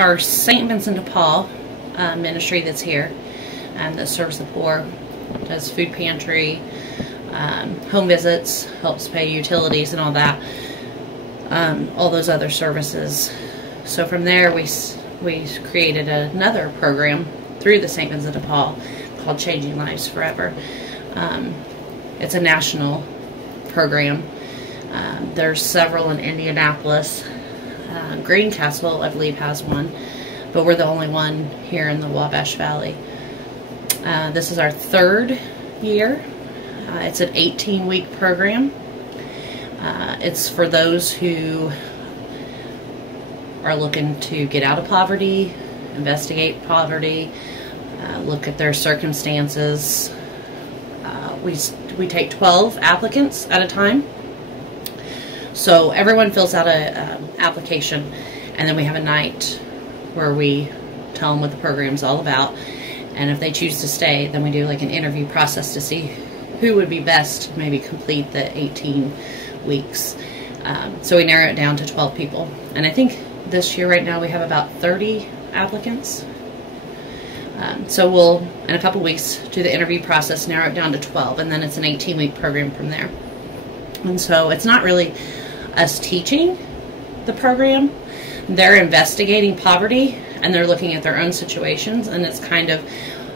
our St. Vincent de Paul ministry that's here, that serves the poor, does food pantry, home visits, helps pay utilities and all that, all those other services. So from there we created another program through the St. Vincent de Paul called Changing Lives Forever. It's a national program. There's several in Indianapolis. Greencastle, I believe, has one, but we're the only one here in the Wabash Valley. This is our 3rd year. It's an 18-week program. It's for those who are looking to get out of poverty, investigate poverty, look at their circumstances. We take 12 applicants at a time. So everyone fills out a application, and then we have a night where we tell them what the program's all about. And if they choose to stay, then we do like an interview process to see who would be best to maybe complete the 18 weeks. So we narrow it down to 12 people. And I think this year right now we have about 30 applicants. So we'll, in a couple weeks, do the interview process, narrow it down to 12, and then it's an 18-week program from there. And so it's not really us teaching the program. They're investigating poverty, and they're looking at their own situations, and it's kind of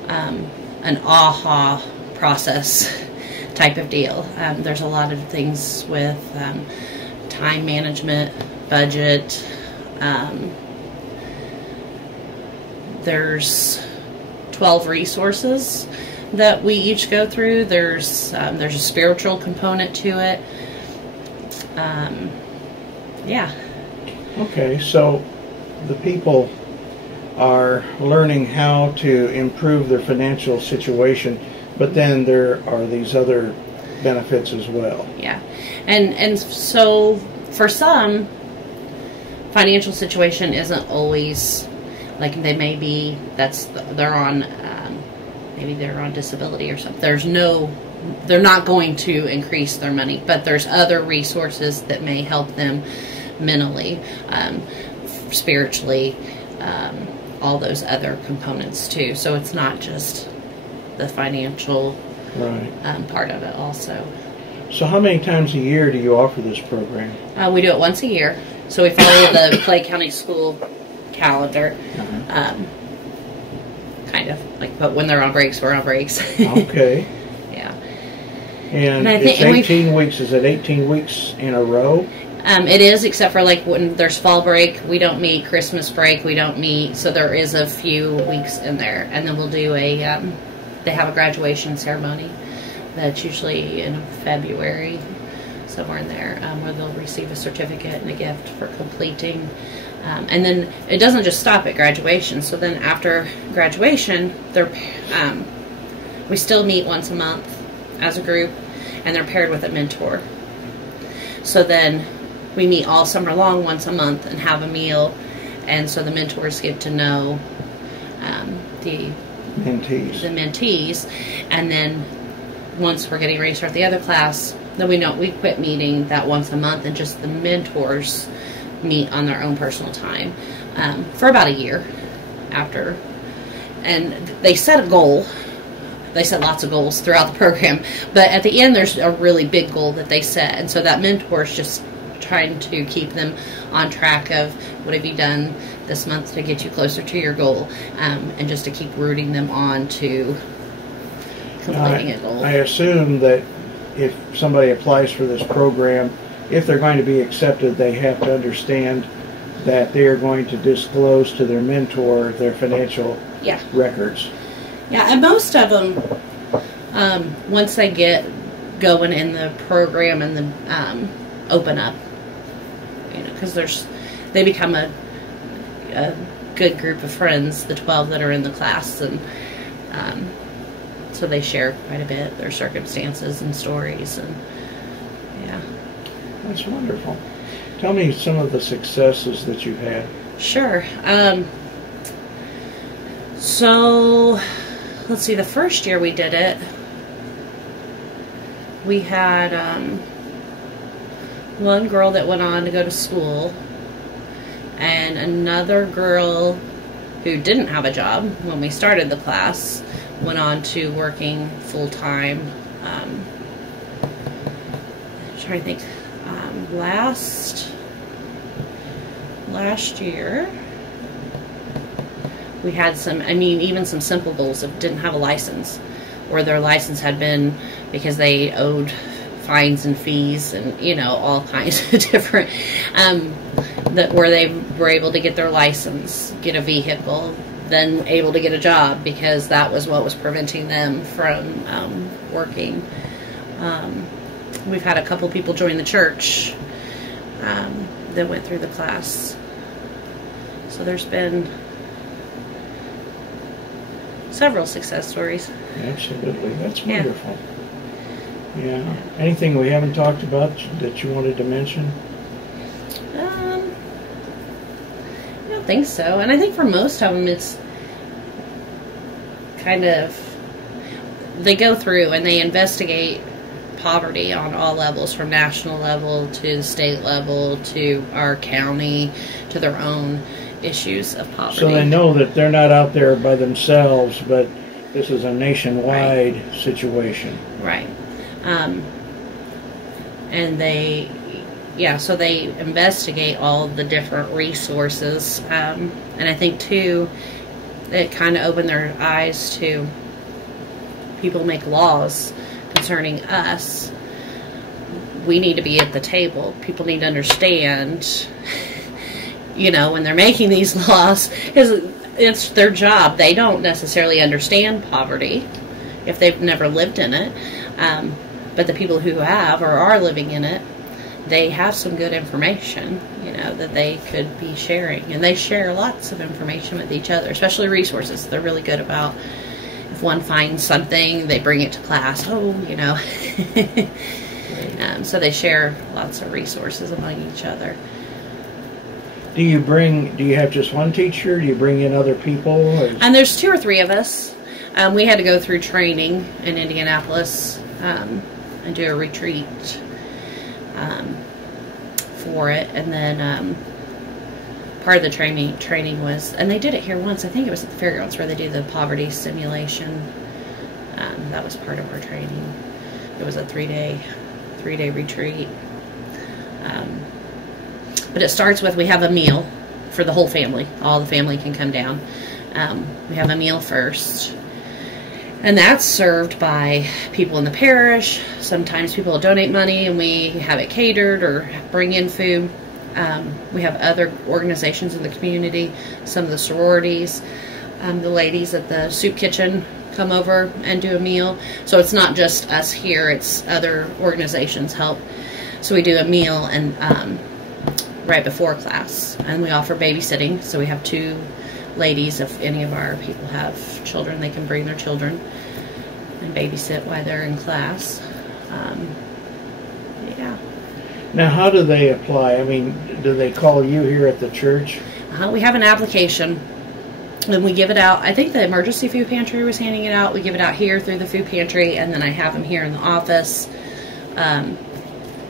an aha process type of deal. There's a lot of things with time management, budget. There's 12 resources that we each go through. There's a spiritual component to it. Yeah. Okay, so the people are learning how to improve their financial situation, but then there are these other benefits as well. Yeah, and so for some, financial situation isn't always like they may be they're on maybe they're on disability or something. They're not going to increase their money, but there's other resources that may help them mentally, spiritually, all those other components too. So it's not just the financial part of it also. So how many times a year do you offer this program? We do it once a year. So we follow the Clay County School calendar. Kind of like, but when they're on breaks, we're on breaks. Okay. Yeah. And it's 18 weeks. Is it 18 weeks in a row? It is, except for like when there's fall break, we don't meet. Christmas break, we don't meet. So there is a few weeks in there, and then we'll do they have a graduation ceremony that's usually in February, somewhere in there, where they'll receive a certificate and a gift for completing. And then it doesn't just stop at graduation. So then after graduation, we still meet once a month as a group, and they're paired with a mentor. So then we meet all summer long once a month and have a meal, and so the mentors get to know the mentees, and then once we're getting ready to start the other class, then we quit meeting that once a month, and just the mentors meet on their own personal time for about a year after. And they set a goal. They set lots of goals throughout the program, but at the end there's a really big goal that they set, and so that mentor is just trying to keep them on track of what have you done this month to get you closer to your goal, and just to keep rooting them on to completing a goal. I assume that if somebody applies for this program, if they're going to be accepted, they have to understand that they are going to disclose to their mentor their financial records. Yeah, and most of them, once they get going in the program and the open up, because they become a good group of friends, the 12 that are in the class, and so they share quite a bit their circumstances and stories, and yeah. That's wonderful. Tell me some of the successes that you've had. Sure. So let's see, the first year we did it, we had one girl that went on to go to school, And another girl who didn't have a job when we started the class went on to working full-time. I'm trying to think. Last year, we had some, I mean, even some simple bulls that didn't have a license, or their license had been because they owed fines and fees and, you know, all kinds of different, where they were able to get their license, get a vehicle, then able to get a job because that was what was preventing them from working. We've had a couple people join the church that went through the class. So there's been several success stories. Absolutely. That's wonderful. Yeah. Anything we haven't talked about that you wanted to mention? I don't think so. And I think for most of them it's kind of, they go through and they investigate poverty on all levels, from national level to state level to our county, to their own issues of poverty. So they know that they're not out there by themselves, but this is a nationwide situation. Right. And they, so they investigate all the different resources. And I think, too, it kind of opened their eyes to people make laws concerning us. We need to be at the table. People need to understand, you know, when they're making these laws, because it's their job. They don't necessarily understand poverty if they've never lived in it. But the people who have or are living in it, they have some good information, you know, that they could be sharing. And they share lots of information with each other, especially resources. They're really good about, if one finds something, they bring it to class. Oh, you know. So they share lots of resources among each other. Do you have just one teacher? Do you bring in other people? Or? And there's 2 or 3 of us. We had to go through training in Indianapolis and do a retreat for it. And then part of the training was, and they did it here once, I think it was at the fairgrounds, where they do the poverty simulation. That was part of our training. It was a 3-day retreat. But it starts with, we have a meal for the whole family. All the family can come down. We have a meal first. And that's served by people in the parish. Sometimes people will donate money and we have it catered or bring in food. We have other organizations in the community, some of the sororities. The ladies at the soup kitchen come over and do a meal. So it's not just us here, it's other organizations help. So we do a meal and right before class. And we offer babysitting. So we have 2 ladies. If any of our people have children, they can bring their children and babysit while they're in class. Yeah. Now, how do they apply? I mean, do they call you here at the church? We have an application, and we give it out. I think the emergency food pantry was handing it out. We give it out here through the food pantry, and then I have them here in the office.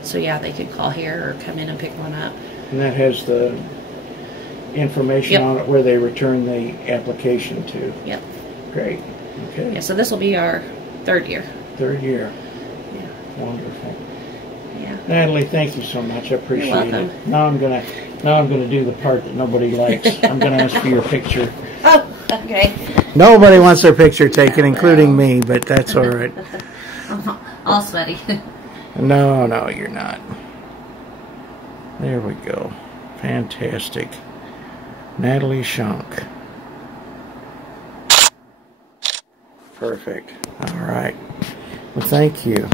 So yeah, they could call here or come in and pick one up. And that has the information on it where they return the application to. Yep. Great. Okay. Yeah, so this will be our 3rd year. 3rd year. Yeah. Wonderful. Yeah. Natalie, thank you so much. I appreciate You're welcome. it. Now I'm gonna do the part that nobody likes. I'm gonna ask for your picture. Oh, okay. Nobody wants their picture taken, including me, but that's all right. All sweaty. No, you're not. There we go. Fantastic. Natalie Shonk. Perfect. All right. Well, thank you.